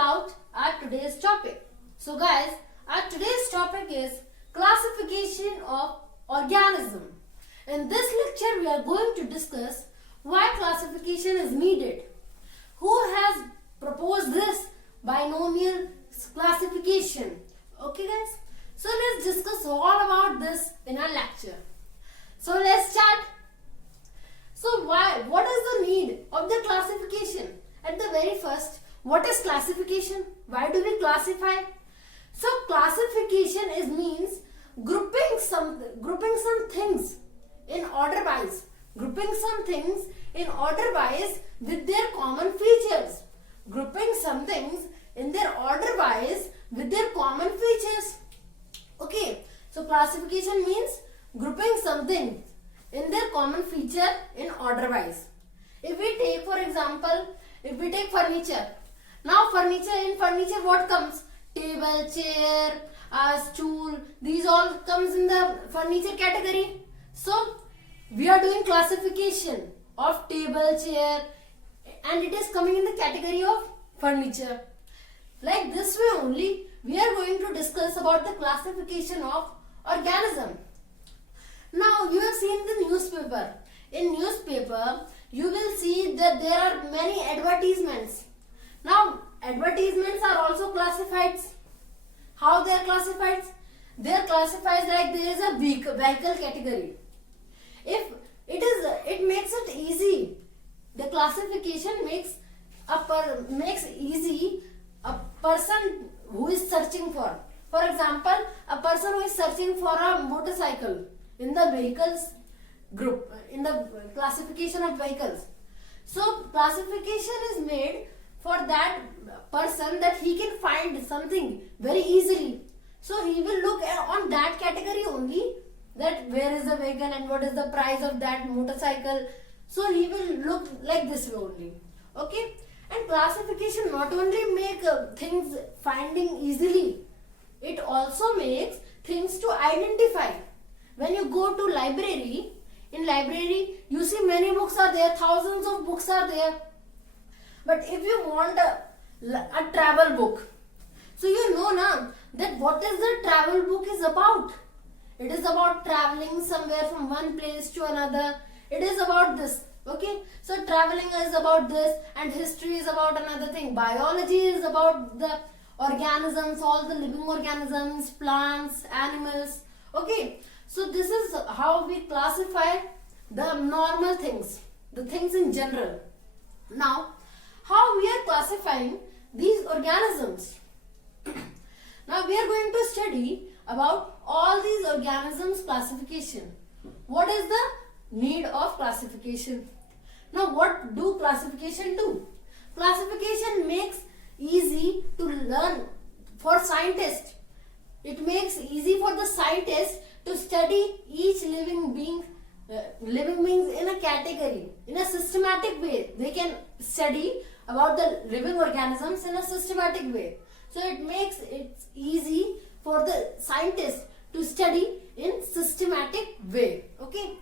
about our today's topic. So guys, our today's topic is classification of organism. In this lecture we are going to discuss why classification is needed. Who has proposed this binomial classification? Okay guys, so let's discuss all about this in our lecture. So let's start. So what is the need of the classification? At the very first, what is classification? Why do we classify? So classification means grouping some things in order wise. Grouping some things in order wise with their common features. Grouping some things in their order wise with their common features. Okay, so classification means grouping something in their common feature in order wise. If we take, for example, if we take furniture. Now in furniture what comes? Table, chair, stool, these all comes in the furniture category. So we are doing classification of table, chair, and it is coming in the category of furniture. Like this way only we are going to discuss about the classification of organism. Now you have seen the newspaper. In newspaper you will see that there are many advertisements. Now advertisements are also classified. How they are classified? They are classified like there is a vehicle category. If it makes it easy. The classification makes easy a person who is searching for. For example, a person who is searching for a motorcycle in the vehicles group, in the classification of vehicles. So classification is made for that person that he can find something very easily. So he will look on that category only, that where is the vehicle and what is the price of that motorcycle. So he will look like this way only. Okay, and classification not only make things finding easily, it also makes things to identify. When you go to library, in library you see many books are there, thousands of books are there. But if you want a travel book, so you know now that what is the travel book is about. It is about traveling somewhere from one place to another. It is about this. Okay, so traveling is about this, and history is about another thing. Biology is about the organisms, all the living organisms, plants, animals. Okay, so this is how we classify the normal things, the things in general. Now, how we are classifying these organisms? Now we are going to study about all these organisms classification. What is the need of classification? Now what do classification do? Classification makes easy to learn for scientists. It makes easy for the scientists to study each living beings in a category, in a systematic way. They can study about the living organisms in a systematic way. So it makes it easy for the scientists to study in systematic way. Okay,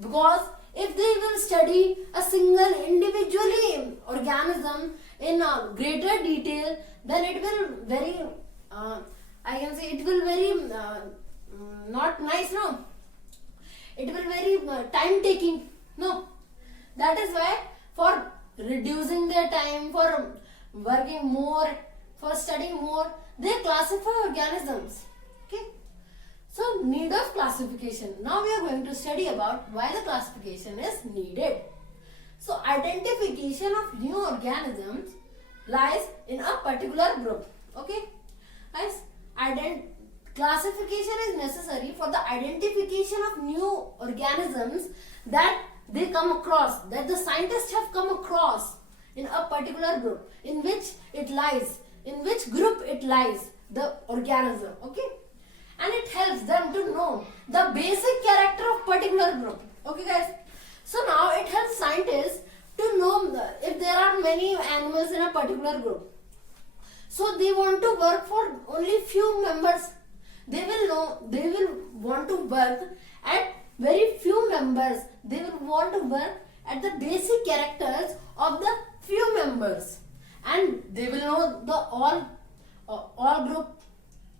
because if they will study a single individually organism in a greater detail, then it will very not nice, no. It will very time taking, no. That is why for reducing their time, for working more, for studying more, they classify organisms. Okay. So need of classification. Now we are going to study about why the classification is needed. So identification of new organisms lies in a particular group. Okay. Guys, classification is necessary for the identification of new organisms that they come across, that the scientists have come across in a particular group, in which it lies, in which group it lies, the organism. Okay, and it helps them to know the basic character of particular group. Okay guys, so now it helps scientists to know if there are many animals in a particular group. So they want to work for only few members. They will want to work at very few members. They will want to work at the basic characters of the few members. and they will know the all group.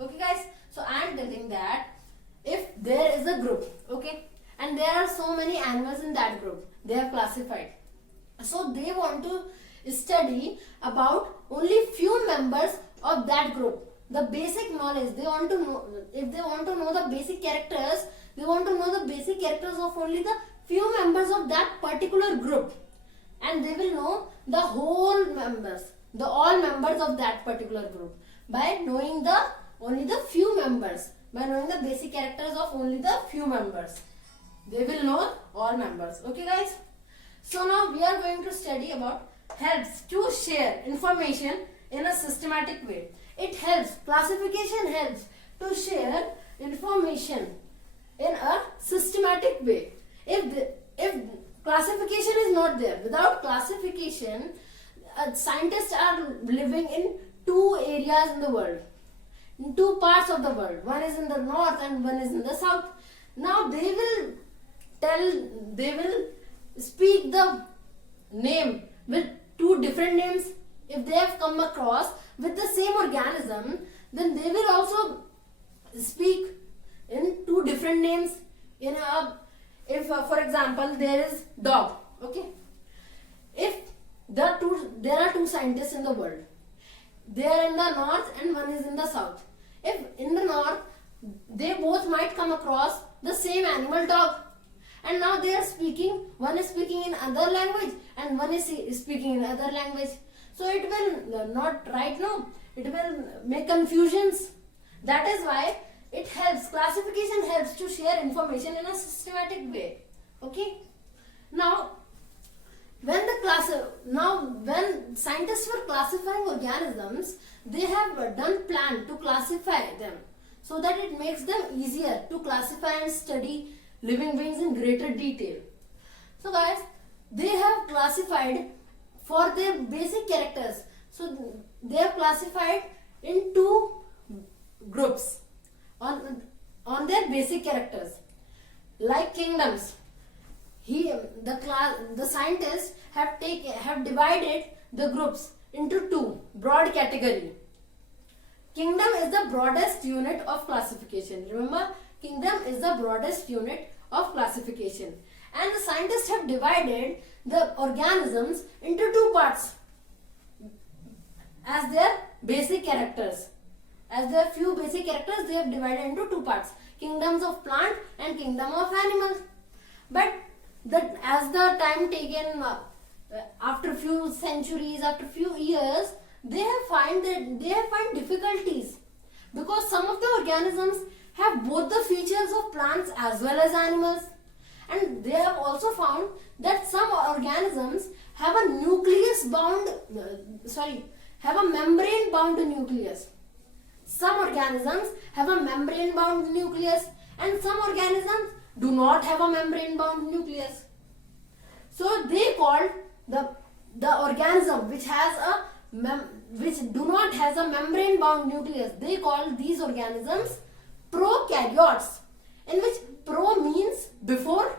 Okay guys, so I am telling that if there is a group, okay, and there are so many animals in that group, they are classified, so they want to study about only few members of that group, the basic knowledge they want to know. If they want to know the basic characters, they want to know the basic characters of only the few members of that particular group, and they will know the whole members, the all members of that particular group by knowing the only the few members, by knowing the basic characters of only the few members. They will know all members. Okay guys, so now we are going to study about helps to share information in a systematic way. It helps, classification helps to share information in a systematic way. If classification is not there, without classification, scientists are living in two areas in the world, in two parts of the world. One is in the north and one is in the south. Now they will speak the name with two different names. If they have come across with the same organism, then they will also speak in two different names. If for example there is dog, okay, if there are two scientists in the world, they are in the north and one is in the south. If in the north, they both might come across the same animal, dog, and now they are speaking, one is speaking in other language and one is speaking in other language. So it will not right now, it will make confusions. That is why it helps, classification helps to share information in a systematic way. Okay, now when scientists were classifying organisms, they have done plan to classify them so that it makes them easier to classify and study living beings in greater detail. So guys, they have classified for their basic characters. So they have classified in two groups on their basic characters, like kingdoms. The scientists have divided the groups into two broad category. Kingdom is the broadest unit of classification. Remember, kingdom is the broadest unit of classification, and the scientists have divided the organisms into two parts as their basic characters. As their few basic characters, they have divided into two parts: kingdoms of plant and kingdom of animals. But as the time taken, after few centuries, after few years, they have find difficulties, because some of the organisms have both the features of plants as well as animals, and they have also found that some organisms have a membrane bound nucleus. Some organisms have a membrane bound nucleus and some organisms do not have a membrane bound nucleus. So they called the organism which do not has a membrane bound nucleus, they call these organisms prokaryotes, in which pro means before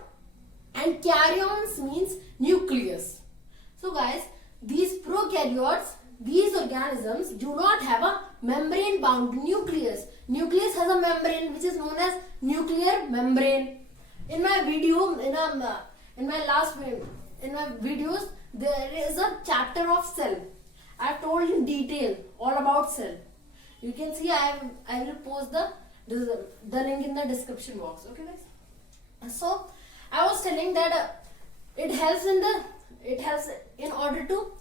and karyons means nucleus. So guys, these prokaryotes, these organisms do not have a membrane bound nucleus. Nucleus has a membrane which is known as nuclear membrane. In my video, in my videos, there is a chapter of cell. I have told in detail all about cell. You can see I will post the link in the description box. Okay guys. So I was telling that it helps in order to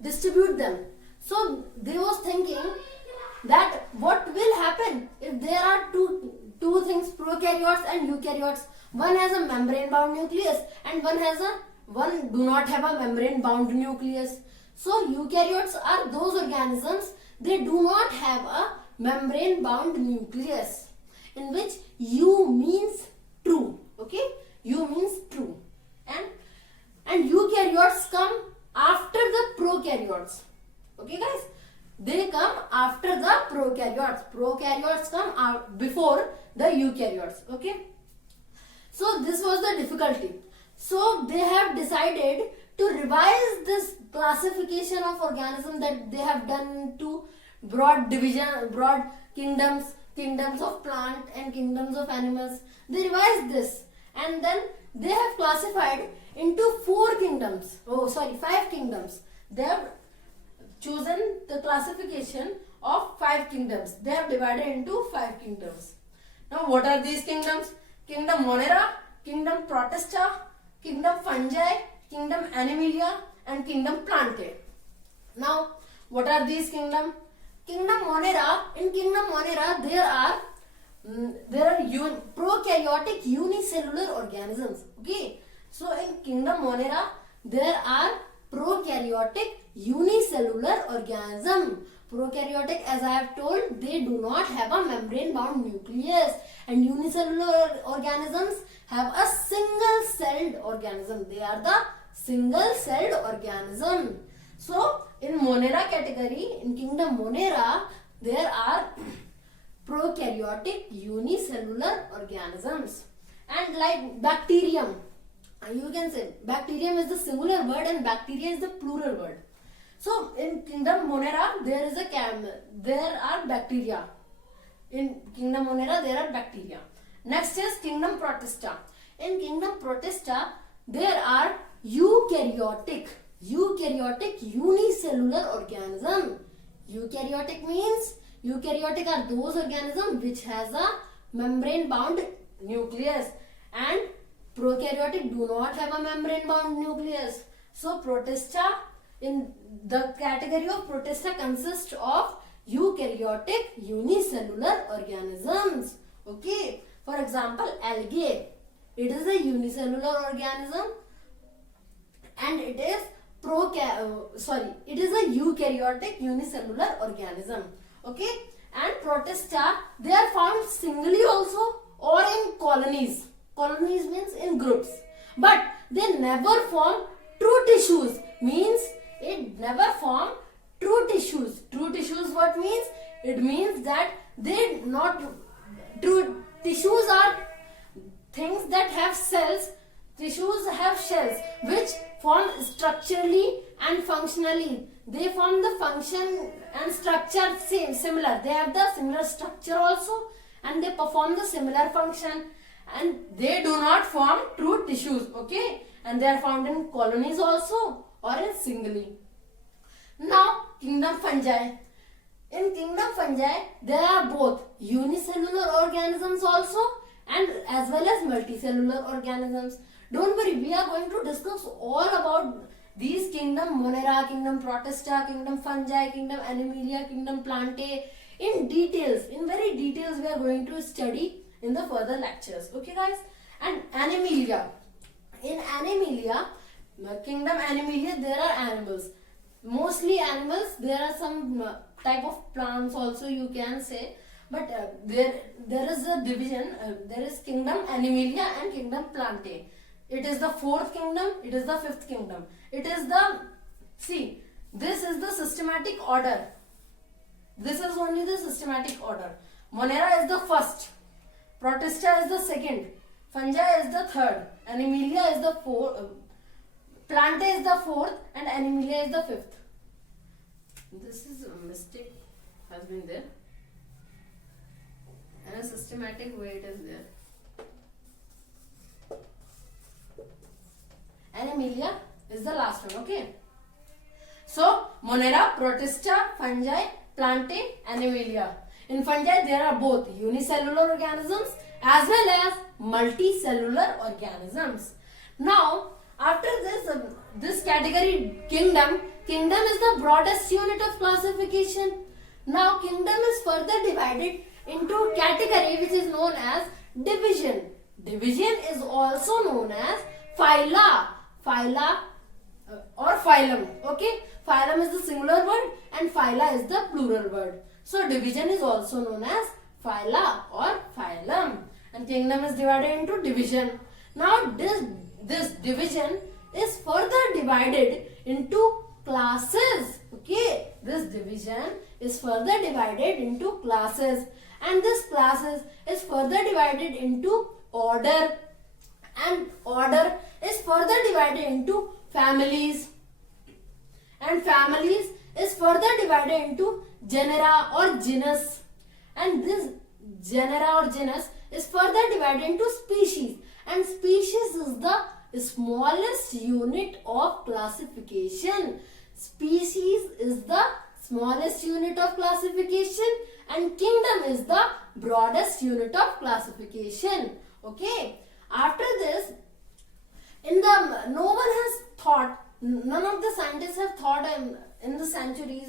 distribute them. So they was thinking that what will happen if there are two things, prokaryotes and eukaryotes. One has a membrane bound nucleus and one do not have a membrane bound nucleus. So eukaryotes are those organisms, they do not have a membrane bound nucleus, in which U means true. Okay, U means true, and eukaryotes come after the prokaryotes. Okay guys, they come after the prokaryotes. Prokaryotes come out before the eukaryotes. Okay, so this was the difficulty. So they have decided to revise this classification of organism that they have done into broad kingdoms, kingdoms of plant and kingdoms of animals. They revised this, and then they have classified into 5 kingdoms. They have chosen the classification of 5 kingdoms. They have divided into 5 kingdoms. Now what are these kingdoms? Kingdom Monera, Kingdom Protista, Kingdom Fungi, Kingdom Animalia, and Kingdom Plantae. Now what are these kingdoms? Kingdom Monera. In Kingdom Monera there are prokaryotic unicellular organisms. Okay, so in Kingdom Monera there are prokaryotic unicellular organism. Prokaryotic, as I have told, they do not have a membrane bound nucleus, and unicellular organisms have a single celled organism. They are the single celled organism. So in Monera category, in Kingdom Monera, there are prokaryotic unicellular organisms. And like bacterium, you can say bacterium is the singular word and bacteria is the plural word. So in Kingdom Monera there are bacteria. In Kingdom Monera there are bacteria. Next is Kingdom Protista. In Kingdom Protista there are eukaryotic unicellular organism. Eukaryotic means eukaryotic are those organisms which has a membrane bound nucleus, and prokaryotic do not have a membrane bound nucleus. So Protista, in the category of Protista, consists of eukaryotic unicellular organisms. Okay, for example, algae, it is a unicellular organism and it is it is a eukaryotic unicellular organism. Okay, and Protista, they are found singly also or in colonies. Colonies means in groups, but they never form true tissues. Means it never form true tissues. True tissues, what means? It means that they not true tissues are things that have cells. Tissues have shells which form structurally and functionally. They form the function and structure similar. They have the similar structure also, and they perform the similar function, and they do not form true tissues. Okay, and they are found in colonies also or in singly. Now Kingdom Fungi. In Kingdom Fungi there are both unicellular organisms also and as well as multicellular organisms. Don't worry, we are going to discuss all about these Kingdom Monera, Kingdom Protista, Kingdom Fungi, Kingdom Animalia, Kingdom Plantae in details. In very details we are going to study in the further lectures. Okay guys? And Animalia. In Animalia, Kingdom Animalia, there are animals. Mostly animals. There are some type of plants also, you can say. But there is a division. There is Kingdom Animalia and Kingdom Plantae. It is the 4th kingdom. It is the 5th kingdom. It is the, see, this is the systematic order. This is only the systematic order. Monera is the first. Protista is the second. Fungi is the third. Animalia is the fourth. Plantae is the 4th and Animalia is the 5th. This is a mistake has been there. In a systematic way it is there. Animalia is the last one. Okay. So Monera, Protista, Fungi, Plantae, Animalia. In fungi there are both unicellular organisms as well as multicellular organisms. Now after this category kingdom is the broadest unit of classification. Now kingdom is further divided into category which is known as division. Division is also known as phyla or phylum. Okay, phylum is the singular word and phyla is the plural word. So division is also known as phyla or phylum, and kingdom is divided into division. Now this division is further divided into classes. Okay, this division is further divided into classes, and this classes is further divided into order, and order is further divided into families, and families is further divided into genera or genus, and this genera or genus is further divided into species, and species is the smallest unit of classification. Species is the smallest unit of classification, and kingdom is the broadest unit of classification. Okay, after this, no one has thought, none of the scientists have thought in the centuries,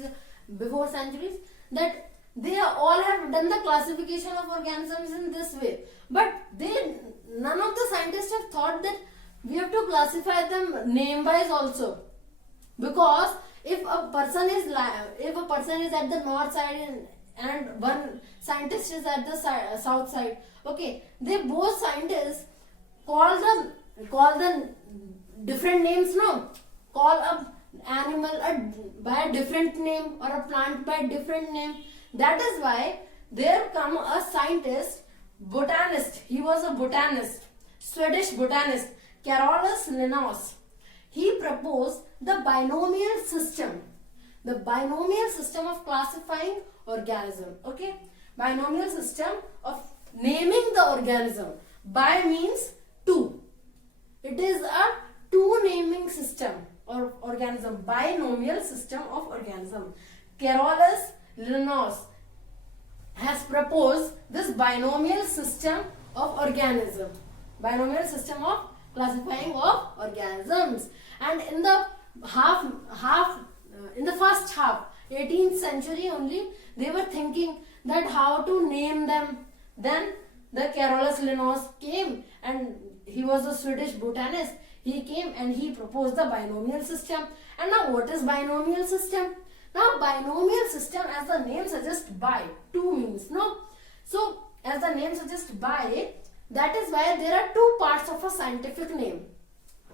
before centuries, that they all have done the classification of organisms in this way, but none of the scientists have thought that we have to classify them name wise also, because if a person is at the north side and one scientist is at the south side, okay, they both scientists call the different names, no, call a animal by a different name or a plant by a different name. That is why there come a scientist, botanist. He was a botanist, Swedish botanist, Carolus Linnaeus. He proposed the binomial system of classifying organism. Okay, binomial system of naming the organism. Bi means two. It is a two naming system or organism, binomial system of organism. Carolus Linnaeus has proposed this binomial system of organism, binomial system of classifying of organisms. And in the in the first half, 18th century only, they were thinking that how to name them. Then the Carolus Linnaeus came, and he was a Swedish botanist. He came and he proposed the binomial system. And now what is binomial system? Now binomial system, as the name suggests, bi, two means, no? So as the name suggests, bi, that is why there are two parts of a scientific name.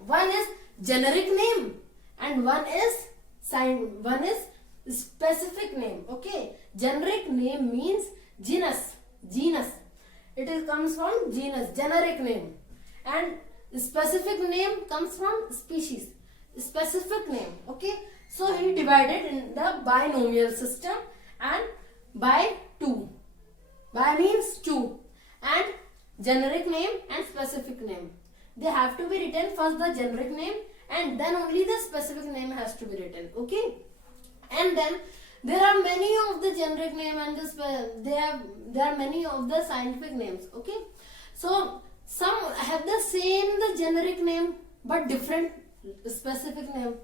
One is generic name and one is specific name. Okay, generic name means genus. It comes from genus, generic name, and specific name comes from species, specific name. Okay, so he divided in the binomial system and by two. Bi means two, and generic name and specific name. They have to be written first the generic name, and then only the specific name has to be written. Okay, and then there are many of the generic name and there are many of the scientific names. Okay, so some have the same the generic name but different specific name.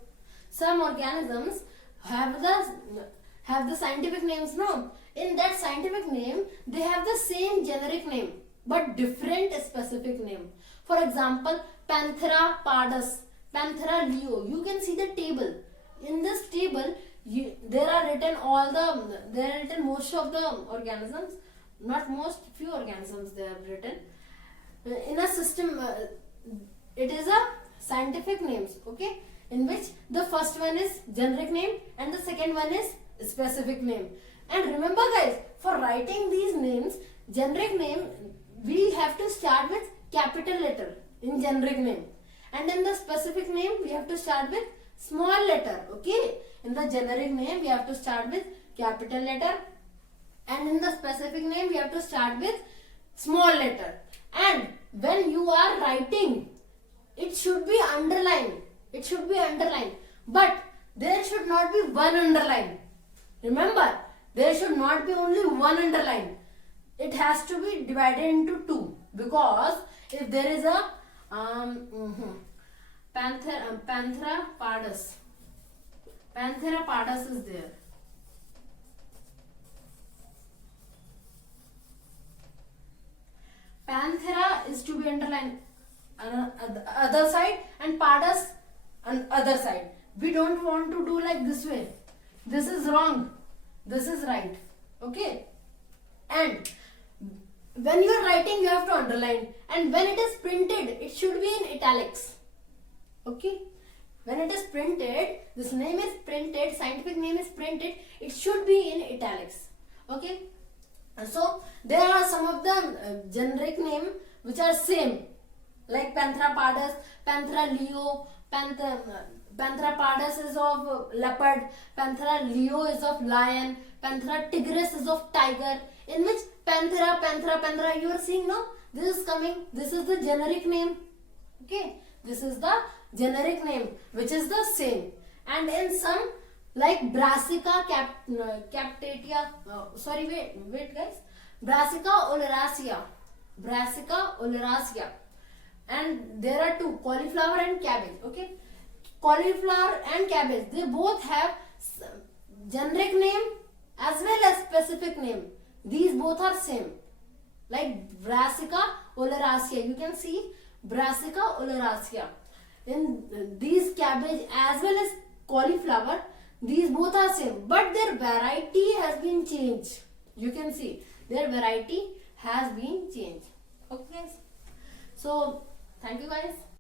Some organisms have the scientific names, no? In that scientific name, they have the same generic name but different specific name. For example, Panthera pardus, Panthera leo. You can see the table. In this table, there are written most of the organisms, not most, few organisms they have written. In a system, it is a scientific names, okay, in which the first one is generic name and the second one is specific name. And remember guys, for writing these names, generic name, we have to start with capital letter in generic name, and in the specific name we have to start with small letter. Okay, in the generic name we have to start with capital letter, and in the specific name we have to start with small letter. And when you are writing, it should be underlined. But there should not be one underline. Remember, there should not be only one underline. It has to be divided into two, because if there is a Panthera pardus is there. Panthera is to be underlined on the other side and pardus on other side. We don't want to do like this way. This is wrong. This is right. Okay. And when you are writing, you have to underline. And when it is printed, it should be in italics. Okay. When it is printed, this name is printed, scientific name is printed, it should be in italics. Okay. So there are some of the generic name which are same, like Panthera pardus, Panthera leo, Panthera pardus is of leopard, Panthera leo is of lion, Panthera tigris is of tiger. In which Panthera you are seeing now, this is coming, this is the generic name. Okay, this is the generic name which is the same. And in some like Brassica captatia, wait guys, Brassica oleracea, and there are two, cauliflower and cabbage. Okay, cauliflower and cabbage, they both have generic name as well as specific name. These both are same, like Brassica oleracea, you can see Brassica oleracea. In these cabbage as well as cauliflower, these both are same, but their variety has been changed. You can see their variety has been changed. Okay guys, so thank you guys.